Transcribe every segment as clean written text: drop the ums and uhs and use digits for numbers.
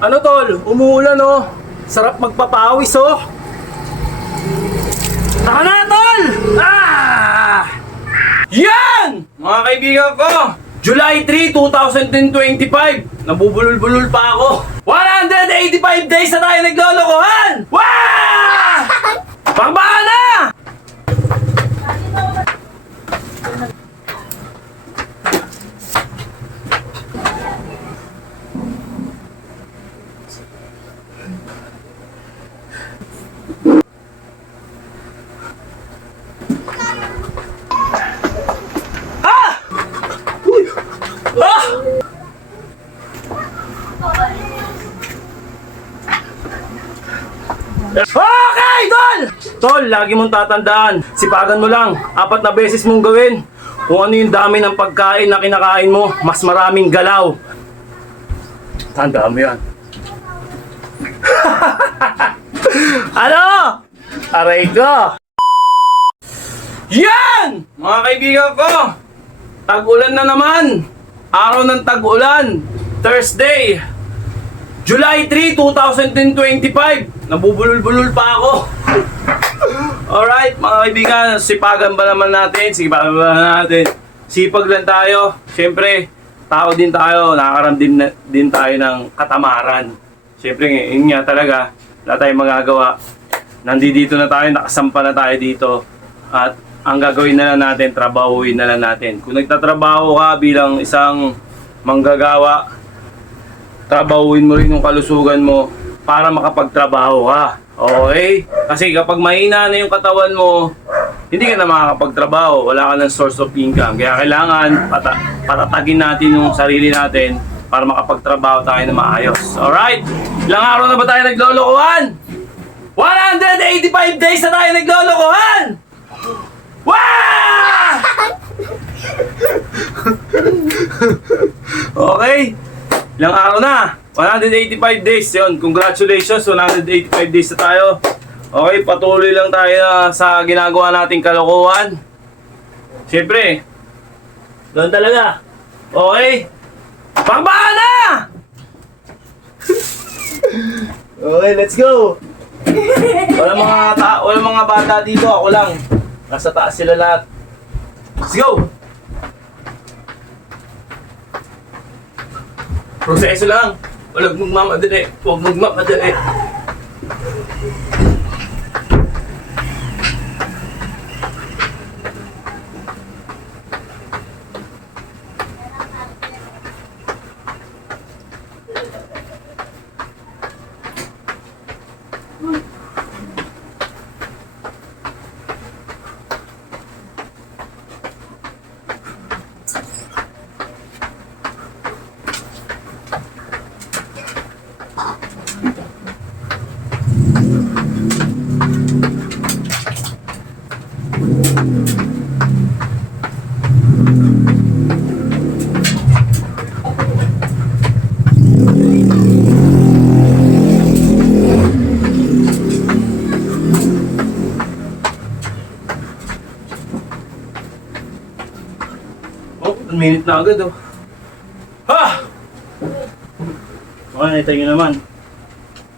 Ano tol? Umuulan oh. Sarap magpapawis oh. Taka na tol! Ah! Yan! Mga kaibigan ko! July 3, 2025. Nabubulol-bulol pa ako. 185 days na tayo naglolokohan! Wow! Pagbaka na! Ah! Okay, Tol! Tol, lagi mong tatandaan. Sipagan mo lang. 4 na beses mong gawin. Kung ano yung dami ng pagkain na kinakain mo, mas maraming galaw. Tandaan mo yan. Ano? Aray ko! Yan! Mga kaibigan ko! Tag-ulan na naman! Araw ng tag-ulan, Thursday, July 3, 2025. Nabubulol-bulol pa ako. Alright, mga kaibigan, sipagan ba naman natin? Sipagan ba natin? Sipag lang tayo. Siyempre, tao din tayo. Nakakaramdam din tayo ng katamaran. Siyempre, yun nga talaga. Wala tayong magagawa. Nandito na tayo, nakasampa na tayo dito. At ang gagawin na lang natin, trabahuin na lang natin. Kung nagtatrabaho ka bilang isang manggagawa, trabahuin mo rin yung kalusugan mo para makapagtrabaho ka. Okay? Kasi kapag mahina na yung katawan mo, hindi ka na makakapagtrabaho, wala ka ng source of income. Kaya kailangan patatagin natin yung sarili natin para makapagtrabaho tayo na maayos. Alright? Ilang araw na ba tayo naglolokohan? 185 days na tayo naglolokohan! Wow! Okay. Ilang araw na? 185 days yun. Congratulations, 185 days na tayo. Okay, patuloy lang tayo sa ginagawa nating kalokohan. Siyempre, doon talaga. Okay? Pagbaka na! Okay, let's go! Walang mga bata dito, ako lang. Nasa taas sila lahat. Let's go! Proseso lang. Huwag magmamadali. Huwag magmamadali. Oh, 1 minute na agad oh. Ha! Okay, nakita nyo naman.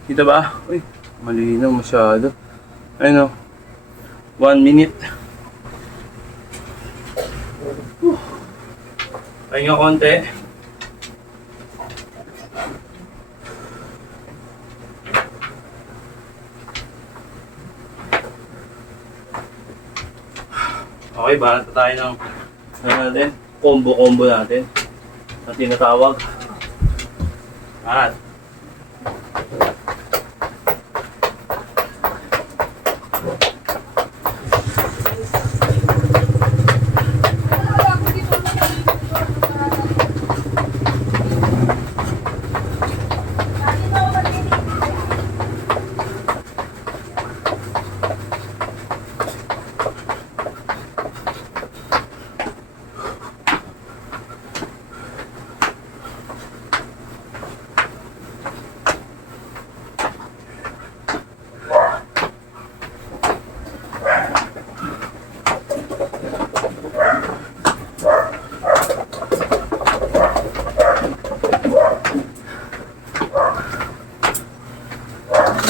Kita ba? Uy, malinaw masyado. Ayun oh. 1 minute. Pahinga konti. Okay, bahala tayo ng natin, combo natin na tinatawag. At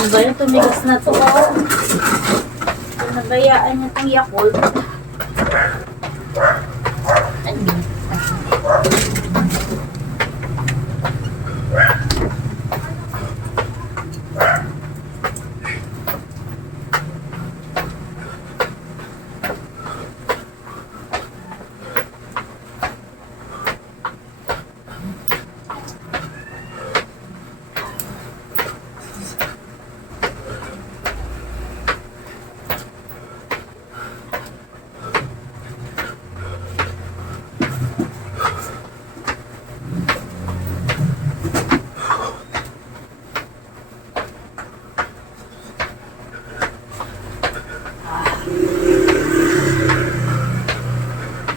Ano ba yun? Tumigas na to. Oh. Nabayaan niya itong Yakult. Ano?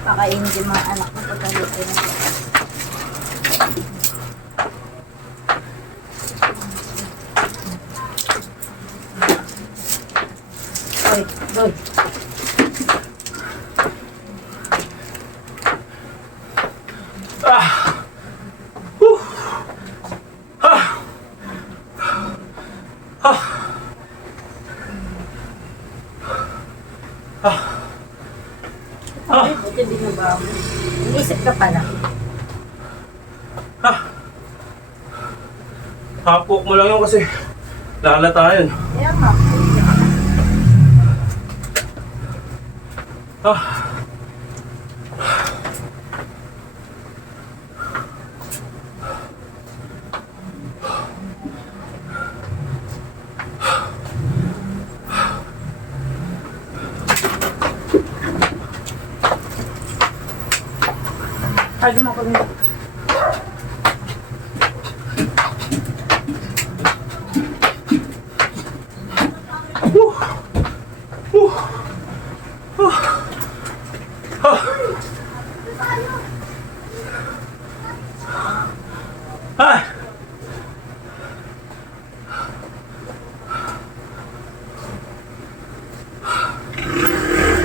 Pakainin din mga anak ko pagkalutin. Oy, oy. Ay, buti binaba mo. Inisip ka pala. Hapok mo lang yun kasi lalata yun. Kaya nga. Pag mo kami.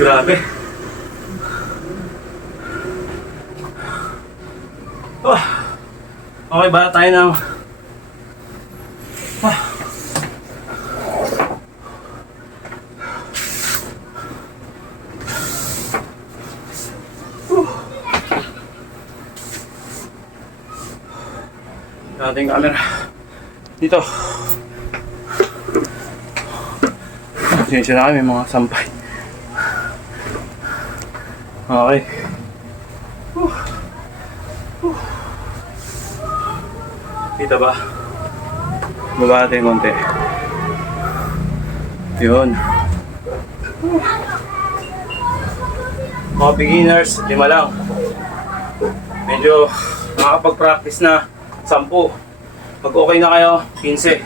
Grabe. Okay, bala tayo ng... ating camera dito. Sinisya na kami mga sampay. Okay. Kita ba? Baba natin konti. Yun. Mga beginners, 5 lang. Medyo nakakapag-practice na 10. Pag okay na kayo, 15.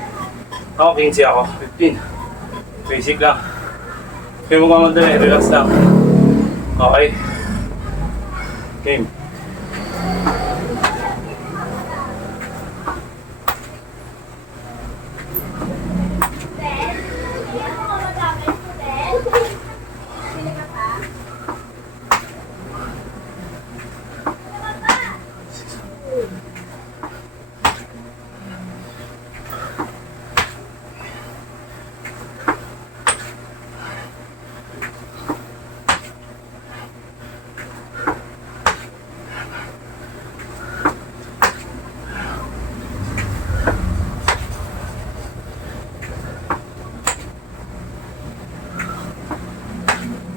Ako 15 ako, 15. Basic lang. Kaya magmamadali, relax lang. Okay. Game.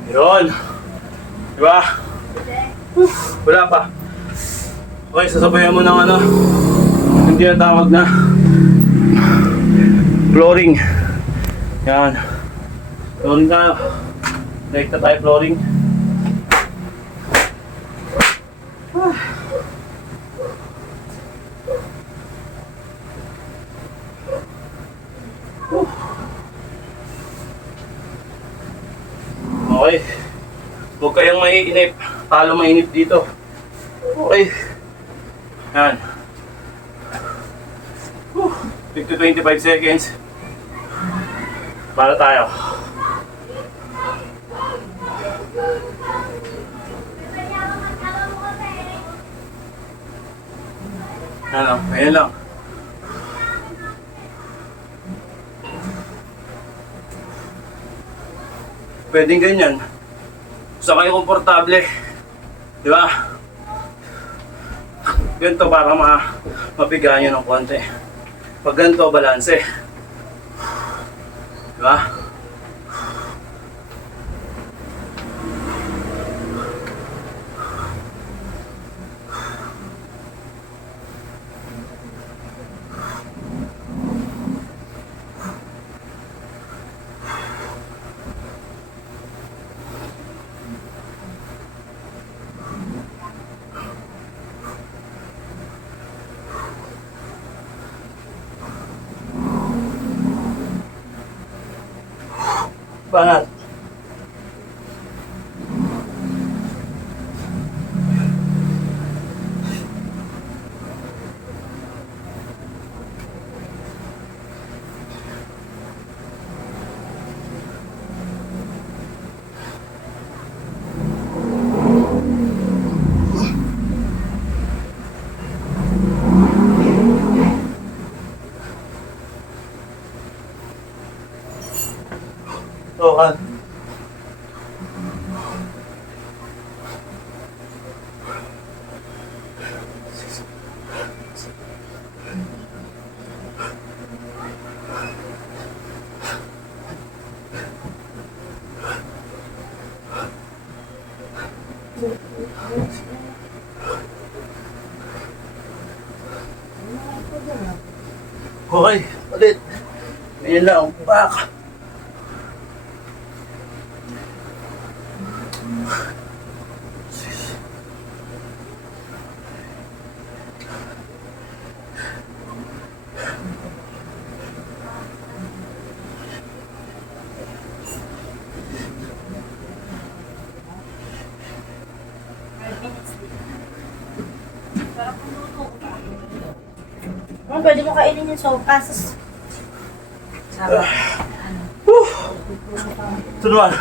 Yun. Diba? Wala pa. Okay, sasabayan mo ng ano. Hindi na tawag na flooring. Yan. Flooring tayo. Direct na tayo flooring. Okay. Huwag kayong maiinip. Talo mainip dito. Okay. Yan. 50 to 25 seconds. Para tayo. Ano, ayan lang. Pwedeng ganyan. Gusto kayo komportable. Di ba? Ganito para mapigaan nyo ng konti. Pag ganito, balanse. Di ba? Banat. Oh, okay, ulit. Ganyan lang, back. Pwede mo kainin yung sopas. Sabi. Ito naman.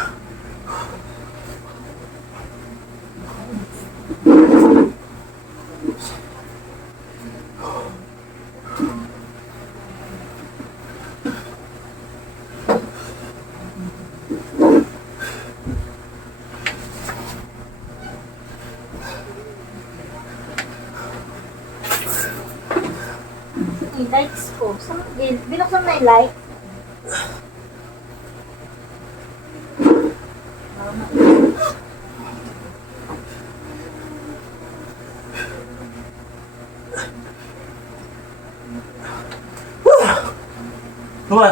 Yung lights ko. Binuksan mo yung light. Come on.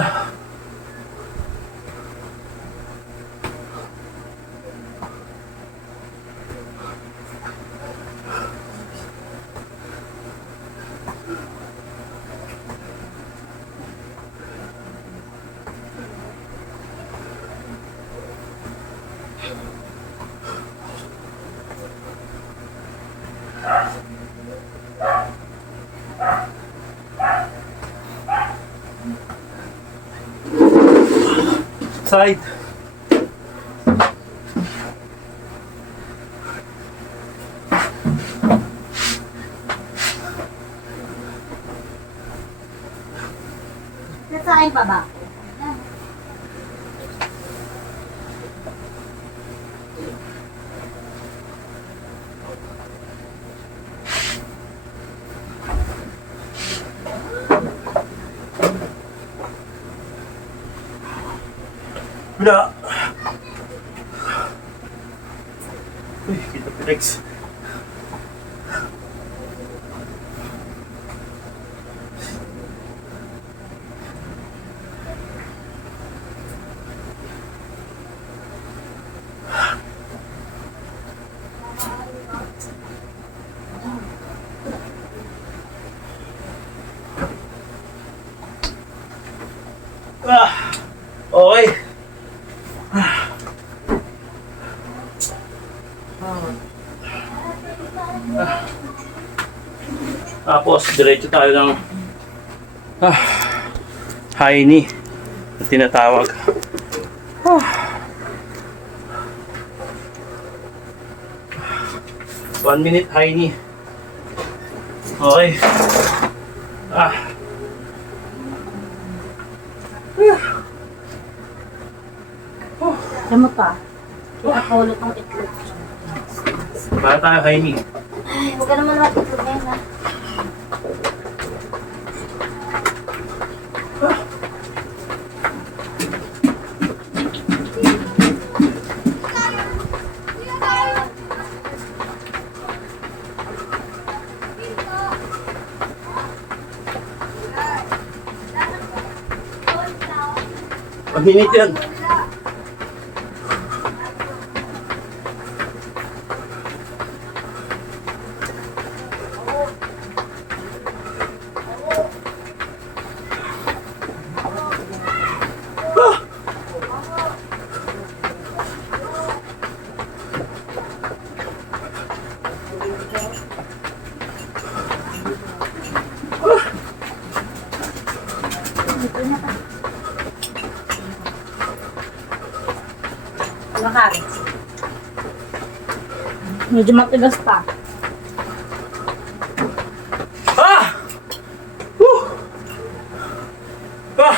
Side. Nasa akin pa ba? Wala. Uy, kita Felix. Okay. Tapos, diretso tayo ng high knee na tinatawag. 1 minute high knee. Okay. Saan mo pa? Kaya kulot ang itlog. Para tayo kainin. Ay, huwag ka naman matitlog ngayon ha. Pag-minute yan. Makarit. Medyo matigas pa. Ah! Woo! Ah!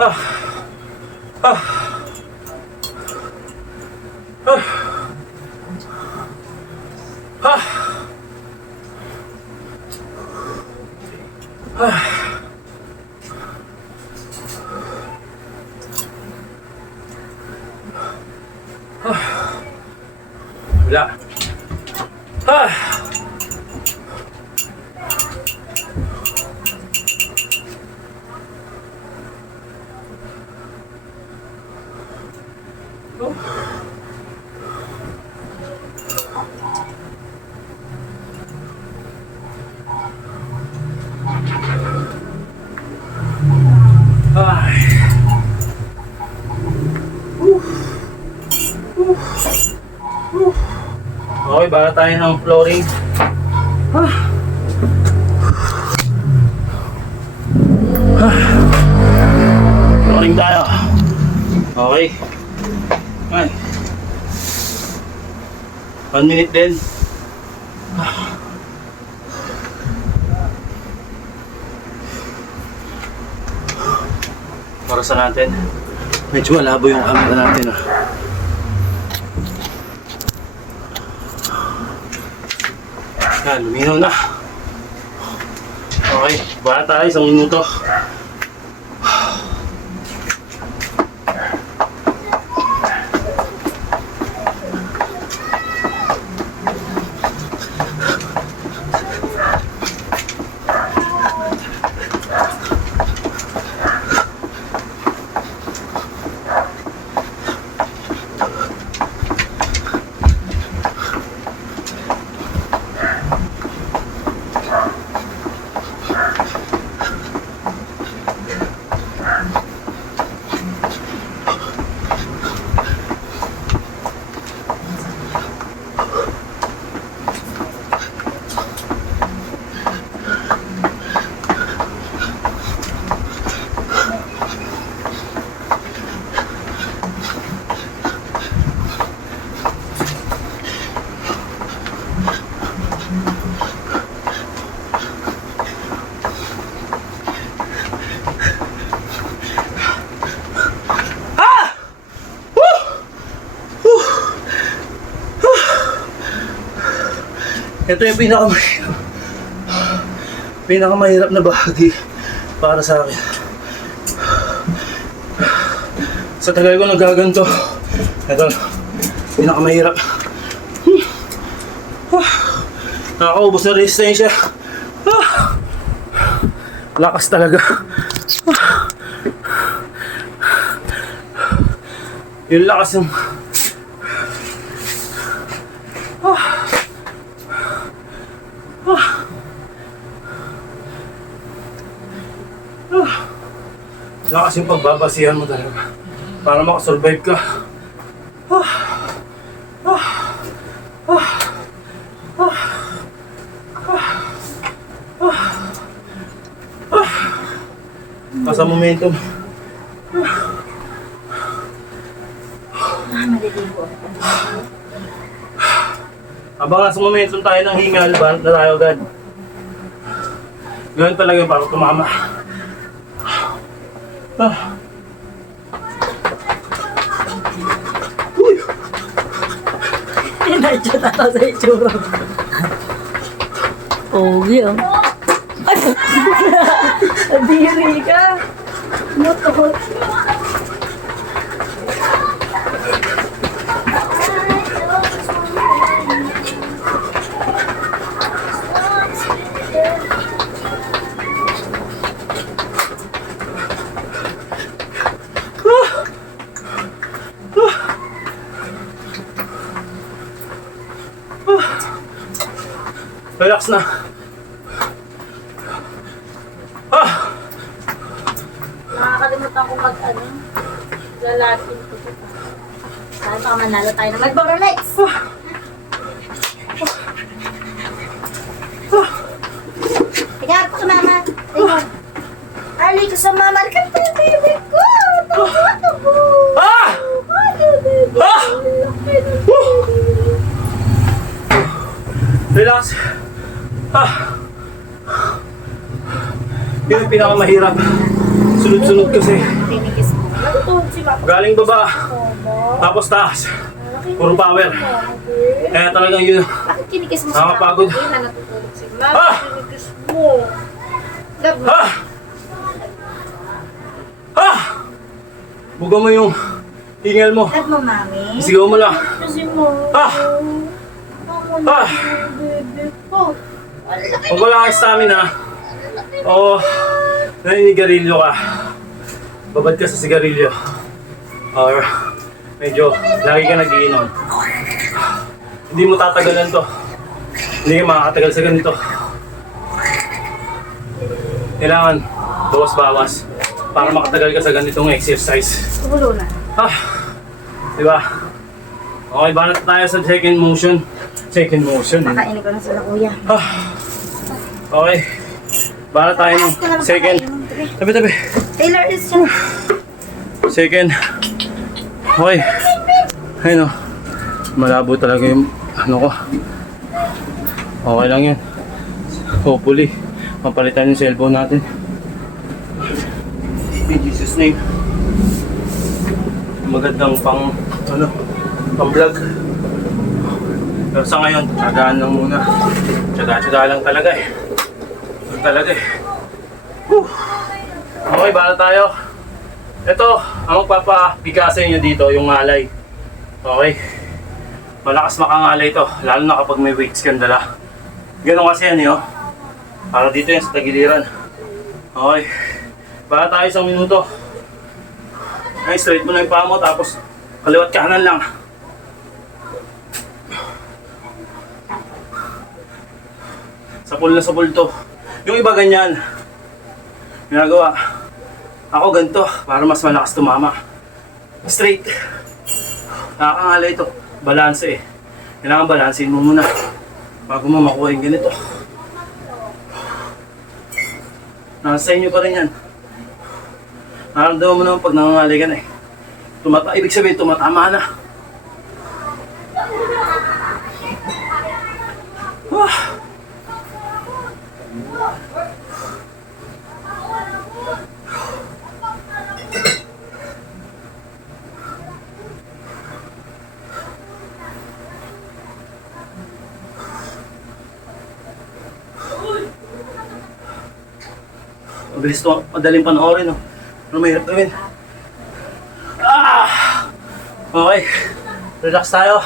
Ah! Ah! Ah! Ah! Ah! Wala. Ah! Ay. Okay, baka tayo ng flooring. Ah. Ah. Flooring tayo. Okay. Ay. 1 minute din. Ah. Para sa natin. Medyo malabo yung camera natin. Yan, luminaw na. Okay, baka tayo 1 minuto. Ito yung pinakamahirap na bahagi para sa akin. Sa tagal ko nagaganto, ito pinakamahirap. Nakakaubos na resistensya. Lakas talaga. Yung lakas ng lakas yung pagbabasihan mo talaga para makasurvive ka. Nasa momentum. Maliligo. Habang nasa momentum tayo ng hingal, banat na tayo agad. Ganun talaga yung para tumama. Medyo tataw sa itsura ko. Pogi, oh. Ay! Adiri ka. Motor. Relax na. Nakakalimutan ko mag-ano. Lalasin ko ito. Saan baka manalo tayo na mag-Boralex? Tingnan ko sa mama. Tingnan. Ali ko sa mama. Halika pa yung baby ko. Tawa ko. Ah! Ah! Relax. Yun yung pinakamahirap. Sunod-sunod kasi. Tinigis mo. Natutuhod si mama. Galing baba, Mama. tapos taas. Puro power. Kaya talagang yun. Bakit kinikis mo si mama? Nakakapagod. Hindi na natutulog si mama. Ah! Kinikis mo. Love mo. Buga mo yung hingal mo. Love mo, mami. Sigaw mo lang. Kasi mo. Ah! Ah! Baby ko. Pag wala kang stamina, o naninigarilyo ka, babad ka sa sigarilyo, or medyo lagi ka nagiinom, hindi mo tatagalan to. Hindi ka makakatagal sa ganito. Kailangan bawas-bawas para makatagal ka sa ganitong exercise. Tulo na. Diba? Okay, banat tayo sa second motion. Second motion. Makainin ko na sila, kuya. Okay. Banat tayo ng second. Tabi. Taylor is siya. Second. Okay. Ayun o. Malabo talaga yung ano ko. Okay lang yun. Hopefully, mapalitan yung cellphone natin. In Jesus' name. Magandang pang vlog. Pero sa ngayon, tsagaan lang muna. Tsaga lang talaga eh. Yun talaga eh. Okay, bala tayo. Ito, ang magpapabiga sa inyo dito, yung ngalay. Okay. Malakas makangalay ito, lalo na kapag may weights kang dala. Ganun kasi yan yun. Para dito yan sa tagiliran. Okay. Bala tayo 1 minuto. Ay, straight mo na yung paa mo, tapos kaliwat kanan lang. Sapul na sapul to. Yung iba ganyan. Ginagawa. Ako ganito, para mas malakas tumama. Straight. Nakakangalay ito. Balanse eh. Kailangan balansin mo muna bago mo makuha yung ganito. Nasa inyo pa rin yan. Nararamdaman mo naman pag nangangalay ka na eh. Ibig sabihin, tumatama na. Mabilis ito, madaling panoorin, no? Ano mahirap gawin? Okay, relax tayo.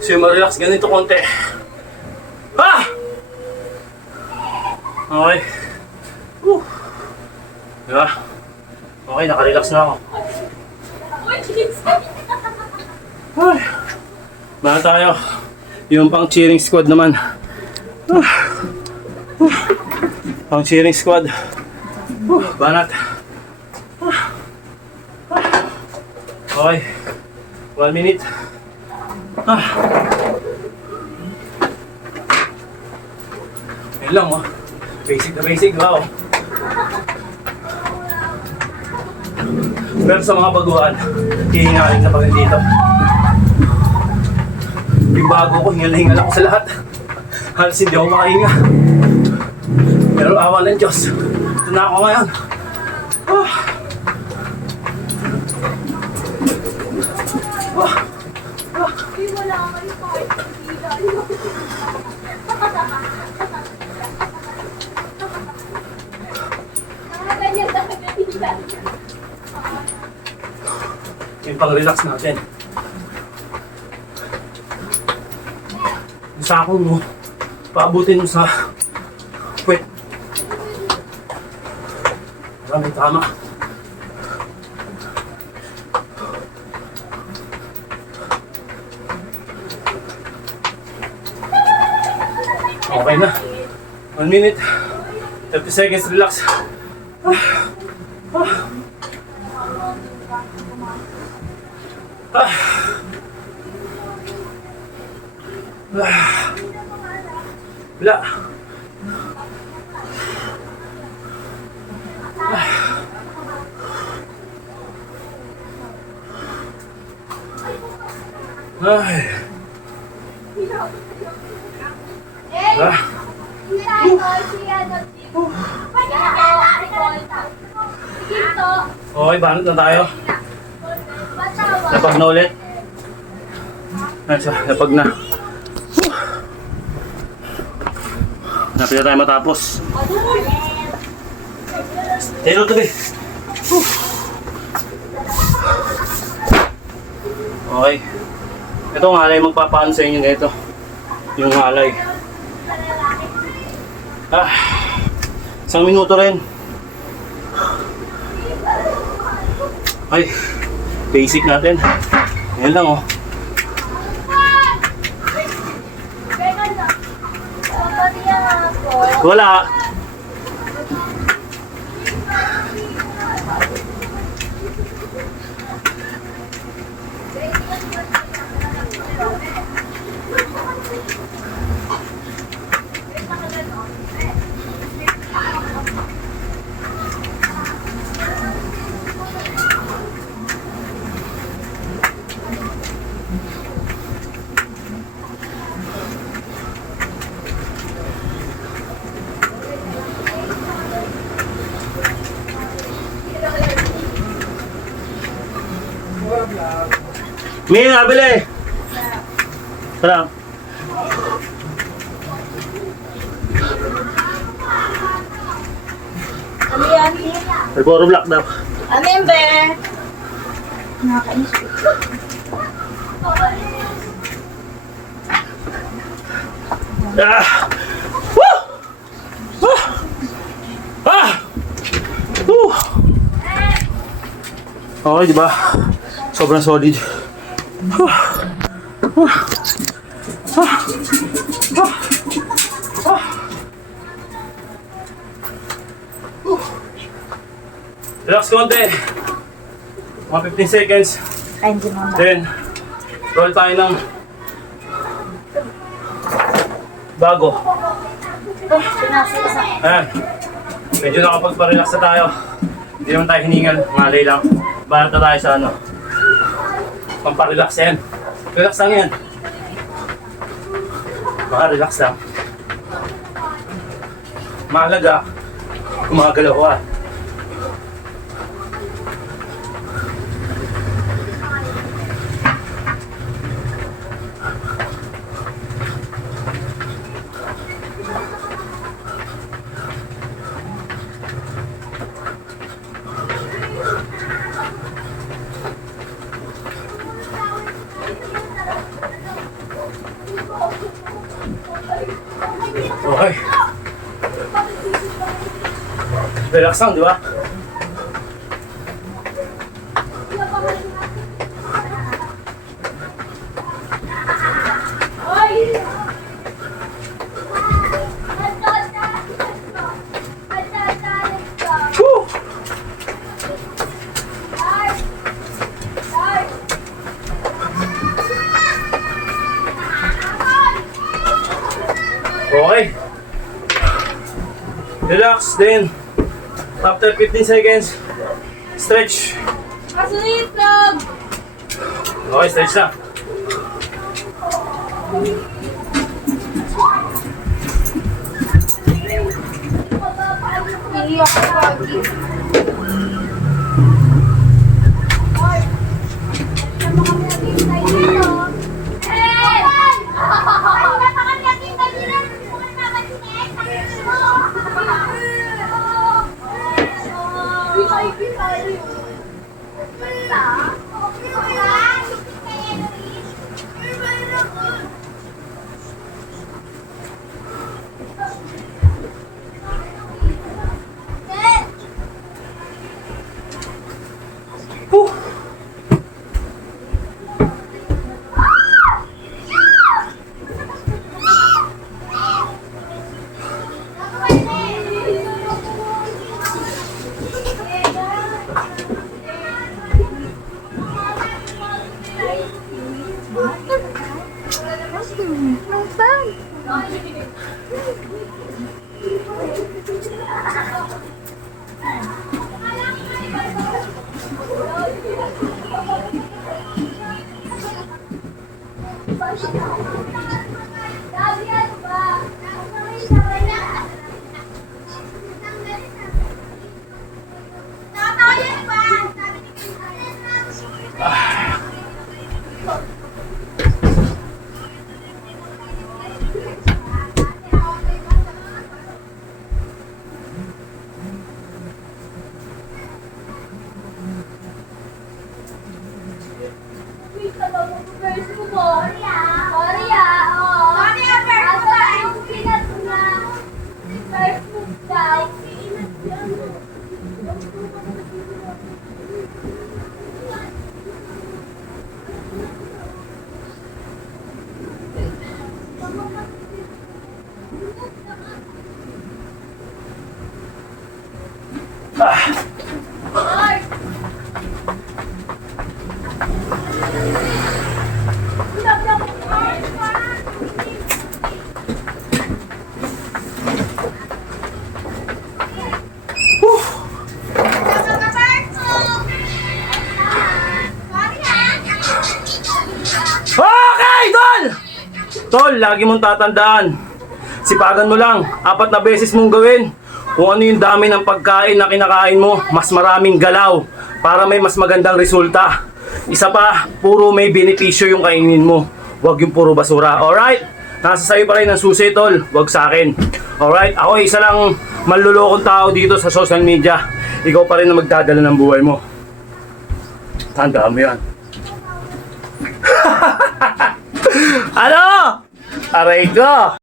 So yung ma-relax ganito konti. Okay. Diba? Okay, nakarelax na ako. Baka tayo. Yung pang cheering squad naman. Pang cheering squad. Banat. Okay. 1 minute. Yan lang, oh. Basic na basic, wow. Pero sa mga baguhan, hihingaling na pag dito. Yung bago ko, hingal-hingal ako sa lahat. Halos hindi ako makahinga. Pero awa ng Diyos. Ito na ako ngayon. Uy, wala kayo kahit pagkila. Ganyan na pagkila. Yung pang-relax natin. Yung sako mo, paabutin mo sa puwet. Maraming tama. Okay na. 1 minute. 30 seconds, relax. Wala. Ay. Ah. Okay, banat na tayo. Napag na ulit. Napag na. Napag na tayo matapos. Tero to be. Okay. Ito ang alay magpapaano sa inyo nito. Yung alay. Isang minuto rin. Ay, basic natin. Yan lang oh. Wala. May nabili. Tara. Ano yan? May puro black daw. Ano yan, be? Nakakainis. Ah! Woo! Ah! Woo! Okay, di ba? Sobrang solid. Relax konti. Mga 15 seconds. Ay, hindi mo Then, roll tayo ng bago. Sinasisa. Ayan. Medyo nakapagpa-relax na tayo. Hindi naman tayo hiningal. Malay lang. Balat na tayo sa ano. Pampa-relax yan. Relax lang yan. Maka-relax lang. Mahalaga. Gumagalaw ka. Okay. Relax lang, di ba? Woo! Okay. Relax, then after 15 seconds, stretch. Masulit lang! Okay, stretch na. Iiyak ko lagi. Okay, Tol! Tol, lagi mong tatandaan. Sipagan mo lang, 4 na beses mong gawin. Kung ano yung dami ng pagkain na kinakain mo, mas maraming galaw para may mas magandang resulta. Isa pa, puro may benepisyo yung kainin mo. Huwag yung puro basura, alright? Nasa sa'yo pa rin ang susi, Tol. Huwag sa akin. Alright? Ako isa lang manlulokong tao dito sa social media. Ikaw pa rin ang magdadala ng buhay mo. Tandaan mo yan. Ano? Aray ko!